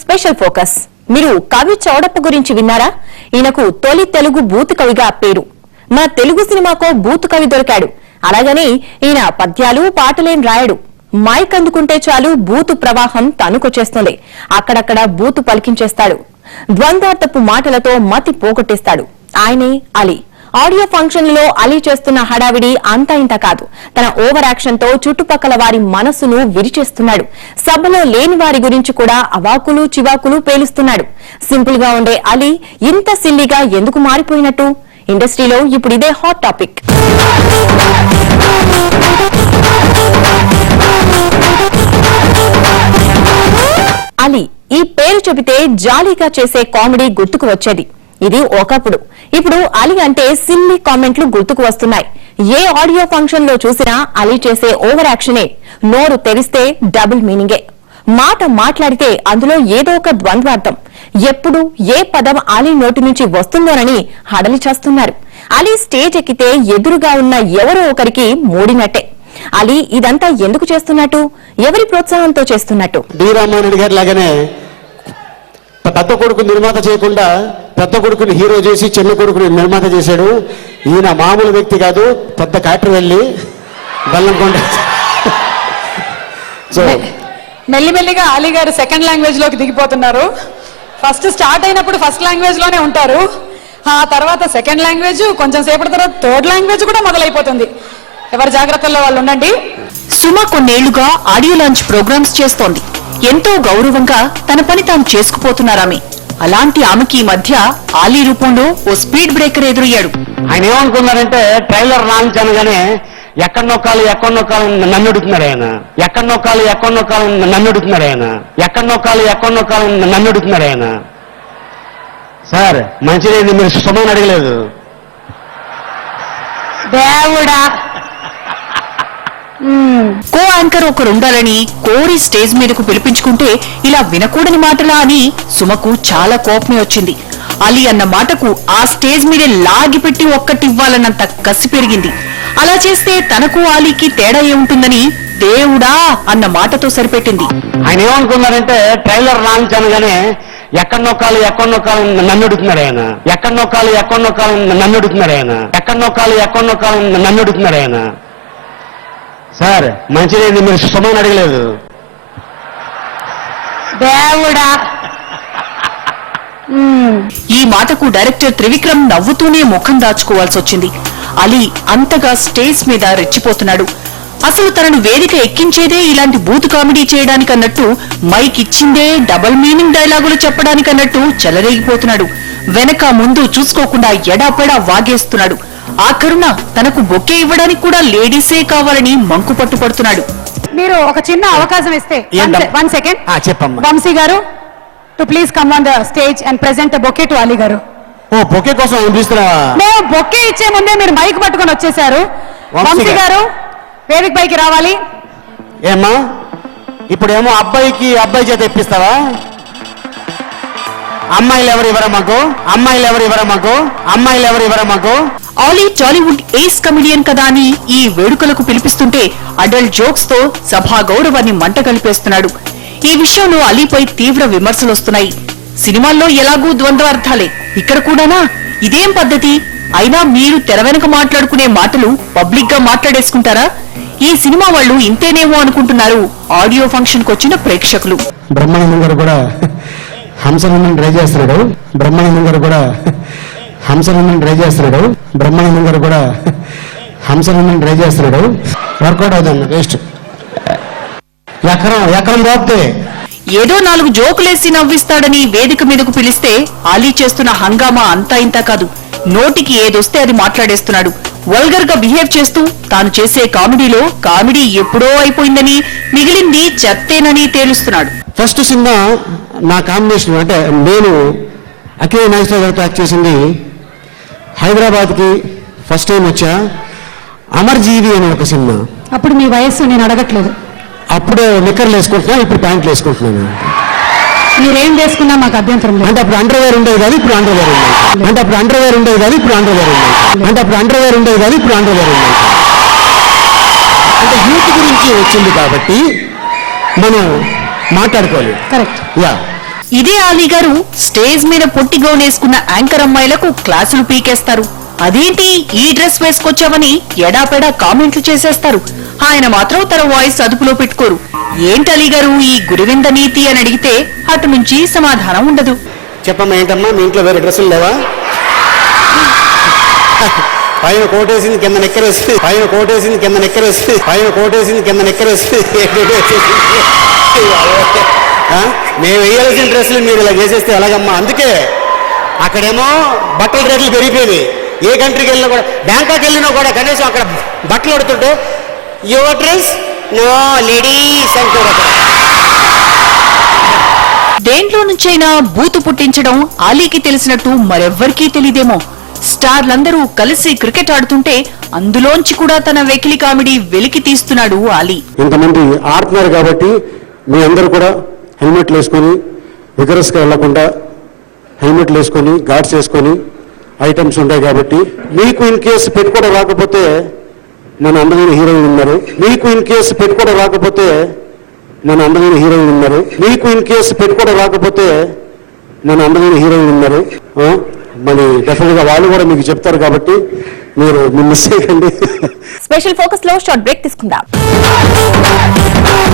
Special focus. మీరు కవి చౌడప్ప గురించి విన్నారా? ఈయనకు తొలి తెలుగు బూత్ కవిగా పేరు. మన తెలుగు సినిమాకో బూత్ కవి దొరికాడు. అలాగని ఈయన పద్యాలు పాటలేం రాయడు. మైక్ అందుకుంటే చాలు బూతు ప్రవాహం తనుకొచ్చేస్తుంది. అక్కడక్కడ బూతు పలికించేస్తాడు. ద్వంద్వార్థపు మాటలతో మతి పోగొట్టేస్తాడు. ఆయనే అలీ. ఆడియో ఫంక్షన్లలో అలీ చేస్తున్న హడావిడి అంతా ఇంత కాదు. తన ఓవర్ యాక్షన్ తో చుట్టుపక్కల వారి మనసును విరిచేస్తున్నాడు. సభలో లేని వారి గురించి కూడా అవాకులు చివాకులు పేలుస్తున్నాడు. సింపుల్ గా ఉండే అలీ ఇంత సిల్లీగా ఎందుకు మారిపోయినట్టు? ఇండస్ట్రీలో ఇప్పుడు ఇదే హాట్ టాపిక్. అలీ ఈ పేరు చెబితే జాలీగా చేసే కామెడీ గుర్తుకు వచ్చేది. ఇది ఒకప్పుడు. ఇప్పుడు అలీ అంటే సిల్లీ కామెంట్లు గుర్తుకు వస్తున్నాయి. ఏ ఆడియో ఫంక్షన్ లో చూసినా అలీ చేసే ఓవర్ యాక్షనే. నోరు తెరిస్తే డబుల్ మీనింగే. మాట మాట్లాడితే అందులో ఏదో ఒక ద్వంద్వార్థం. ఎప్పుడు ఏ పదం అలీ నోటి నుంచి వస్తుందోనని హడలి చేస్తున్నారు. అలీ స్టేజ్ ఎక్కితే ఎదురుగా ఉన్న ఎవరో ఒకరికి మూడినట్టే. అలీ ఇదంతా ఎందుకు చేస్తున్నట్టు? ఎవరి ప్రోత్సాహంతో చేస్తున్నట్టు? డి రామారెడ్డి గారి లాగానే పెద్ద కొడుకు నిర్మాత చేయకుండా పెద్ద కొడుకుని హీరో చేసి చిన్న కొడుకుని నిర్మాత చేశాడు. ఈయన మామూలు వ్యక్తి కాదు, పెద్ద క్యాటర్ వెళ్ళి బెల్లంకొండ. సో మెల్లిమెల్లిగా అలీ గారు సెకండ్ లాంగ్వేజ్ లోకి దిగిపోతున్నారు. ఫస్ట్ స్టార్ట్ అయినప్పుడు ఫస్ట్ లాంగ్వేజ్ లోనే ఉంటారు. ఆ తర్వాత సెకండ్ లాంగ్వేజ్, కొంచెం సేపటి తర్వాత థర్డ్ లాంగ్వేజ్ కూడా మొదలైపోతుంది. ఎవరి జాగ్రత్తల్లో వాళ్ళు ఉండండి. సుమ కొన్నేళ్లుగా ఆడియో లాంచ్ ప్రోగ్రామ్స్ చేస్తోంది. ఎంతో గౌరవంగా తన పని తాను చేసుకుపోతున్నారామె. అలాంటి ఆమెకి ఈ మధ్య ఆలీ రూపంలో ఓ స్పీడ్ బ్రేకర్ ఎదురయ్యాడు. ఆయన ఏమనుకున్నారంటే ట్రైలర్ లాంచ్ అనగానే ఎక్కడ నొక్కాలి నన్ను అడుగుతున్నాడు ఆయన. ఎక్కడ నొక్కాలి నన్ను అడుగుతున్నాడు ఆయన. ఎక్కడ నొక్కాలి నన్ను అడుగుతున్నాడు ఆయన. సార్ మంచిది, మీరు సుమని అడగలేదు. దేవుడా, కో యాంకర్ ఒకరుండాలని కోరి స్టేజ్ మీదకు పిలిపించుకుంటే ఇలా వినకూడని మాటలా అని సుమకు చాలా కోపమే వచ్చింది. అలీ అన్న మాటకు ఆ స్టేజ్ మీదే లాగిపెట్టి ఒక్కటివ్వాలన్నంత కసి పెరిగింది. అలా చేస్తే తనకు అలీకి తేడా ఏముంటుందని దేవుడా అన్న మాటతో సరిపెట్టింది. ఆయన ఏమనుకున్నారంటే ట్రైలర్ లాంచ్ అనగానే ఎక్కడ నొక్కాలి నన్ను అడుగుతున్నాడు ఆయన. ఎక్కడ నొక్కాలి నన్ను అడుగుతున్నాడు ఆయన. ఎక్కడ నొక్కాలి నన్ను అడుగుతున్నాడు ఆయన. సార్ మంచిది, మీరు సుమని అడగలేదు. దేవుడా. ఈ మాటకు డైరెక్టర్ త్రివిక్రమ్ నవ్వుతూనే ముఖం దాచుకోవాల్సి వచ్చింది. అలీ అంతగా స్టేజ్ మీద రెచ్చిపోతున్నాడు. అసలు తనను వేదిక ఎక్కించేదే ఇలాంటి బూత్ కామెడీ చేయడానికన్నట్టు, మైక్ ఇచ్చిందే డబుల్ మీనింగ్ డైలాగులు చెప్పడానికన్నట్టు చెలరేగిపోతున్నాడు. వెనక ముందు చూసుకోకుండా ఎడాపెడా వాగేస్తున్నాడు. ఆ కరుణ తనకు బొకే ఇవ్వడానికి కూడా లేడీసే కావాలని మంకు పట్టుపడుతున్నాడు. మీరు ఒక చిన్న అవకాశం ఇస్తే 1 సెకండ్. చెప్పమ్మా. వంశీ గారు, to please come on the stage and present bouquet to Ali గారు. ఓ బొకే కోసం అనిపిస్తున్నావా? మేము బొకే ఇచ్చే ముందే మీరు మైక్ పట్టుకొని వచ్చేసారు. వంశీ గారు వేదిక పైకి రావాలి. ఏమ్మా ఇప్పుడేమో అబ్బాయి చేత ఇప్పిస్తావా? అమ్మాయిలు ఎవరు ఇవ్వరా మాకు? ఆలీ టాలీవుడ్ ఏస్ కమిడియన్ కదా అని ఈ వేడుకలకు పిలిపిస్తుంటే అడల్ట్ జోక్స్ తో సభా గౌరవాన్ని మంట కలిపేస్తున్నాడు. ఈ విషయంలో అలీపై తీవ్ర విమర్శలొస్తున్నాయి. సినిమాల్లో ఎలాగూ ద్వంద్వార్థాలే, ఇక్కడ కూడానా? ఇదేం పద్ధతి? అయినా మీరు తెర వెనక మాట్లాడుకునే మాటలు పబ్లిక్ గా మాట్లాడేసుకుంటారా? ఈ సినిమా వాళ్ళు ఇంతేనేమో అనుకుంటున్నారు ఆడియో ఫంక్షన్ కు వచ్చిన ప్రేక్షకులు. బ్రహ్మానందం గారు కూడా హంసనందన్ ట్రై చేస్తున్నాడు. వర్కౌట్ అవుతుంది. వేస్ట్. ఎకరం పోతే ఏదో 4 జోకులేసి నవ్విస్తాడని వేదిక మీదకు పిలిస్తే అలీ చేస్తున్న హంగామా అంతా ఇంతా కాదు. నోటికి ఏదొస్తే అది మాట్లాడేస్తున్నాడు. వల్గర్ గా బిహేవ్ చేస్తూ తాను చేసే కామెడీలో కామెడీ ఎప్పుడో అయిపోయిందని, మిగిలింది చెత్తేనని తేలుస్తున్నాడు. ఫస్ట్ సినిమా నా కాంబినేషన్ అంటే నేను అఖిల నాగేశ్వర గారితో యాక్ట్ చేసింది. హైదరాబాద్కి ఫస్ట్ టైం వచ్చా. అమర్జీవి అనే ఒక సినిమా. అప్పుడు మీ వయస్సు నేను అడగట్లేదు. అప్పుడు నిక్కర్లు వేసుకుంటున్నా, ఇప్పుడు ప్యాంట్లు వేసుకుంటున్నాను. మీరేం వేసుకున్నా మాకు అభ్యంతరం లేదు. అంటే అప్పుడు అండర్వేర్ ఉండేది కాదు, ఇప్పుడు అండర్వేర్ ఉంది. అంటే యూత్ గురించి వచ్చింది కాబట్టి మనం మాట్లాడుకోవాలి. కరెక్ట్. యా ఇదే ఆలీ గారు స్టేజ్ మీద పొట్టి గౌన్ వేసుకున్న యాంకర్ అమ్మాయిలకు క్లాసులు పీకేస్తారు. అదేంటి ఈ డ్రెస్ వేసుకొచ్చావని ఎడాపెడా కామెంట్లు చేసేస్తారు. ఆయన మాత్రం తన వాయిస్ అదుపులో పెట్టుకోరు. ఏంటి అలీ గారు ఈ గురివింద నీతి అని అడిగితే అటు నుంచి సమాధానం ఉండదు. చెప్పమ్మా, ఏంటమ్మా మీ ఇంట్లో వేరే డ్రెస్సులు లేవా? పైన కోటేసింది కింద నెక్కరేసి, పైన కోటేసింది కింద నెక్కరేసి, పైన కోటేసింది కింద నెక్కరేసి. మేము వేయాల్సిన డ్రెస్సులు మీరు ఇలా వేసేస్తే ఎలాగమ్మా? అందుకే అక్కడేమో బట్టల రేట్లు పెరిగిపోయింది. ఏ కంట్రీకి వెళ్ళినా కూడా, బ్యాంకాక్ వెళ్ళినా కూడా కనీసం అక్కడ బట్టలు పడుతుంటే యువర్ డ్రెస్ నో లేడీస్ అంటారు. దేంట్లో నుంచైనా బూతు పుట్టించడం ఆలీకి తెలిసినట్టు మరెవ్వరికీ తెలియదేమో. స్టార్లందరూ కలిసి క్రికెట్ ఆడుతుంటే అందులోంచి కూడా తన వెకిలి కామెడీ వెలికి తీస్తున్నాడు ఆలీ. ఇంతమంది ఆడుతున్నారు కాబట్టి మీ అందరూ కూడా హెల్మెట్లు వేసుకొని విగరస్గా వెళ్లకుండా హెల్మెట్లు వేసుకొని గార్డ్స్ వేసుకొని ఐటమ్స్ ఉంటాయి కాబట్టి మీకు ఇన్ కేసు పెట్టుకోవడం రాకపోతే మన అందమైన హీరోయిన్ ఉన్నారు. మీకు ఇన్ కేసు పెట్టుకోవడం రాకపోతే మన అందమైన హీరోయిన్ ఉన్నారు. మీకు ఇన్ కేసు పెట్టుకోవడం రాకపోతే మన అందమైన హీరోయిన్ ఉన్నారు. మరి డెఫినెట్గా వాళ్ళు కూడా మీకు చెప్తారు కాబట్టి మీరు మిస్ చేయకండి. స్పెషల్ ఫోకస్ లో షార్ట్ బ్రేక్ తీసుకుందాం.